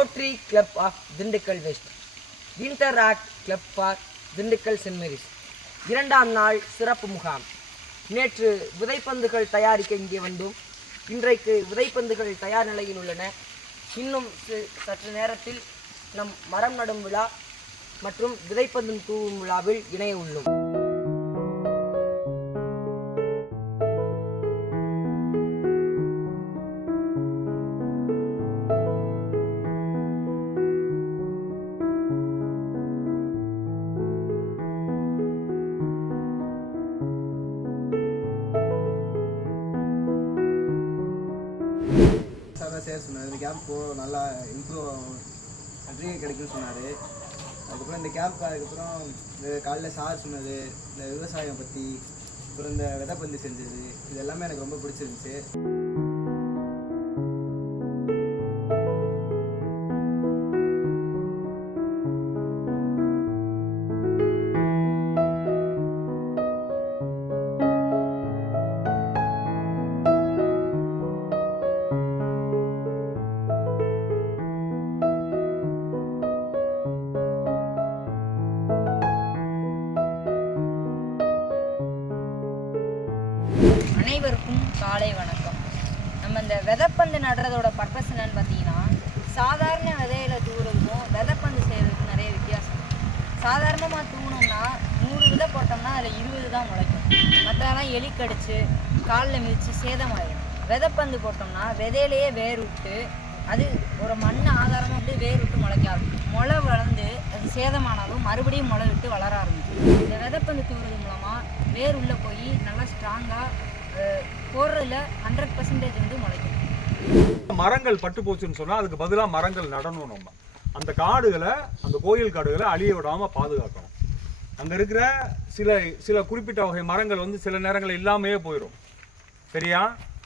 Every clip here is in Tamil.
Rotary club of Dindigul west, interact club for Dindigul saint Mary's 2ஆம் நாள் சிறப்பு முகாம். நேற்று விதைப்பந்துகள் தயாரிக்க இங்கே வந்தோம். இன்றைக்கு விதைப்பந்துகள் தயார் நிலையில் உள்ளன. இன்னும் சற்று நேரத்தில் நம் மரம் நடும் விழா மற்றும் விதைப்பந்து தூவும் விழாவில் இணைய உள்ளோம். சார் சொன்னார் இந்த கேம்ப் நல்லா இம்ப்ரூவ் ஆகும், சர்டிஃபிகேட் கிடைக்கும்னு சொன்னார். அதுக்கப்புறம் இந்த கேம்ப் அதுக்கப்புறம் இந்த காலையில் சார் சொன்னது, இந்த விவசாயம் பற்றி, அப்புறம் இந்த விதைப்பந்து செஞ்சது, இது எல்லாமே எனக்கு ரொம்ப பிடிச்சிருந்துச்சு. அனைவருக்கும் காலை வணக்கம். நம்ம இந்த விதைப்பந்து நடுறதோட பர்பஸ் என்னன்னு பார்த்தீங்கன்னா, சாதாரண விதையில தூவுறதுக்கும் விதைப்பந்து செய்கிறதுக்கும் நிறைய வித்தியாசம். சாதாரணமாக தூவினோம்னா 100 விதை போட்டோம்னா அதில் 20 தான் முளைக்கும். மற்றெல்லாம் எலி கடிச்சு காலில் மிதித்து சேதமாயிடும். விதைப்பந்து போட்டோம்னா விதையிலேயே வேர் விட்டு அது ஒரு மண் ஆதாரமாக விட்டு வேர் விட்டு முளைக்க ஆரம்பிக்கும். முளை வளர்ந்து அது சேதமானாலும் மறுபடியும் முளை விட்டு வளர ஆரம்பிக்கும். இந்த விதைப்பந்து தூவுறது மூலமாக வேர் உள்ளே போய் நல்லா ஸ்ட்ராங்காக போடுறதுல 100% வந்து முளைக்கும். மரங்கள் பட்டு போச்சுன்னு சொன்னால் அதுக்கு பதிலாக மரங்கள் நடணும். நம்ம அந்த காடுகளை, அந்த கோயில் காடுகளை அழிய விடாமல் பாதுகாக்கணும். அங்கே இருக்கிற சில குறிப்பிட்ட வகை மரங்கள் வந்து சில நேரங்களில் இல்லாமையே போயிடும். சரியா?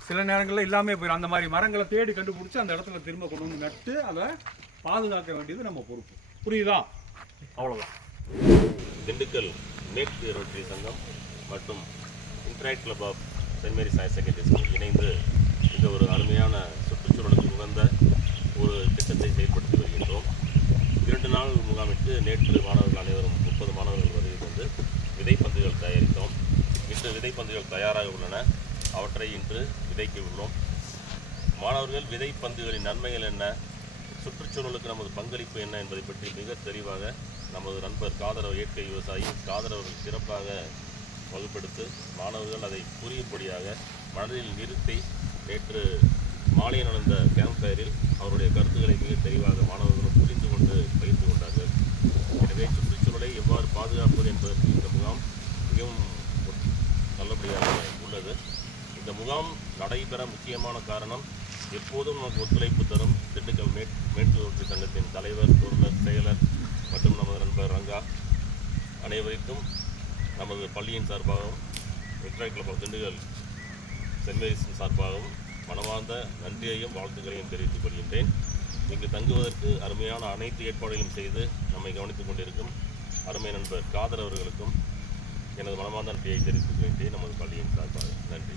சில நேரங்களில் இல்லாமே போயிடும். அந்த மாதிரி மரங்களை தேடி கண்டுபிடிச்சி அந்த இடத்துல திரும்ப கொண்டு வந்து நட்டு அதை பாதுகாக்க வேண்டியது நம்ம பொறுப்பு. புரியுதா? அவ்வளோதான். திண்டுக்கல் மேற்கு ரோட்டரி சங்கம் மற்றும் interact club of saint Mary's higher secondary school இணைந்து இந்த ஒரு அருமையான சுற்றுச்சூழலுக்கு உகந்த ஒரு திட்டத்தை செயல்படுத்தி வருகின்றோம். 2 நாள் முகாமிட்டு நேற்று மாணவர்கள் அனைவரும் 30 மாணவர்கள் வருகை வந்து விதைப்பந்துகள் தயாரித்தோம். இன்று விதைப்பந்துகள் தயாராக உள்ளன. அவற்றை இன்று விதைக்க உள்ளோம். மாணவர்கள் விதைப்பந்துகளின் நன்மைகள் என்ன, சுற்றுச்சூழலுக்கு நமது பங்களிப்பு என்ன என்பதை பற்றி மிக தெளிவாக நமது நண்பர் காதரவர் இயற்கை விவசாயி காதரவர்கள் சிறப்பாக வகுப்பெடுத்து மாணவர்கள் அதை புரியும்படியாக மனதில் நிறுத்தி நேற்று மாலை நடந்த கேம்ப் ஃபயரில் அவருடைய கருத்துக்களை மிக தெளிவாக மாணவர்களும் புரிந்து கொண்டு பயிர்ந்து கொண்டார்கள். எனவே சுற்றுச்சூழலை எவ்வாறு பாதுகாப்பது என்பதற்கு இந்த முகாம் மிகவும் நல்லபடியாக உள்ளது. இந்த முகாம் நடைபெற முக்கியமான காரணம், எப்போதும் நமக்கு ஒத்துழைப்பு தரும் திண்டுக்கல் மேற்கு ரோட்டரி சங்கத்தின் தலைவர், பொருளர், செயலர் மற்றும் நமது நண்பர் ரங்கா அனைவருக்கும் நமது பள்ளியின் சார்பாகவும் interact club of Dindigul saint Mary's சார்பாகவும் மனமார்ந்த நன்றியையும் வாழ்த்துக்களையும் தெரிவித்துக் கொள்கின்றேன். இங்கு தங்குவதற்கு அருமையான அனைத்து ஏற்பாடுகளையும் செய்து நம்மை கவனித்துக் கொண்டிருக்கும் அருமை நண்பர் காதர் அவர்களுக்கும் எனது மனமார்ந்த நன்றியை தெரிவித்துக் கொள்கின்றேன் நமது பள்ளியின் சார்பாக. நன்றி.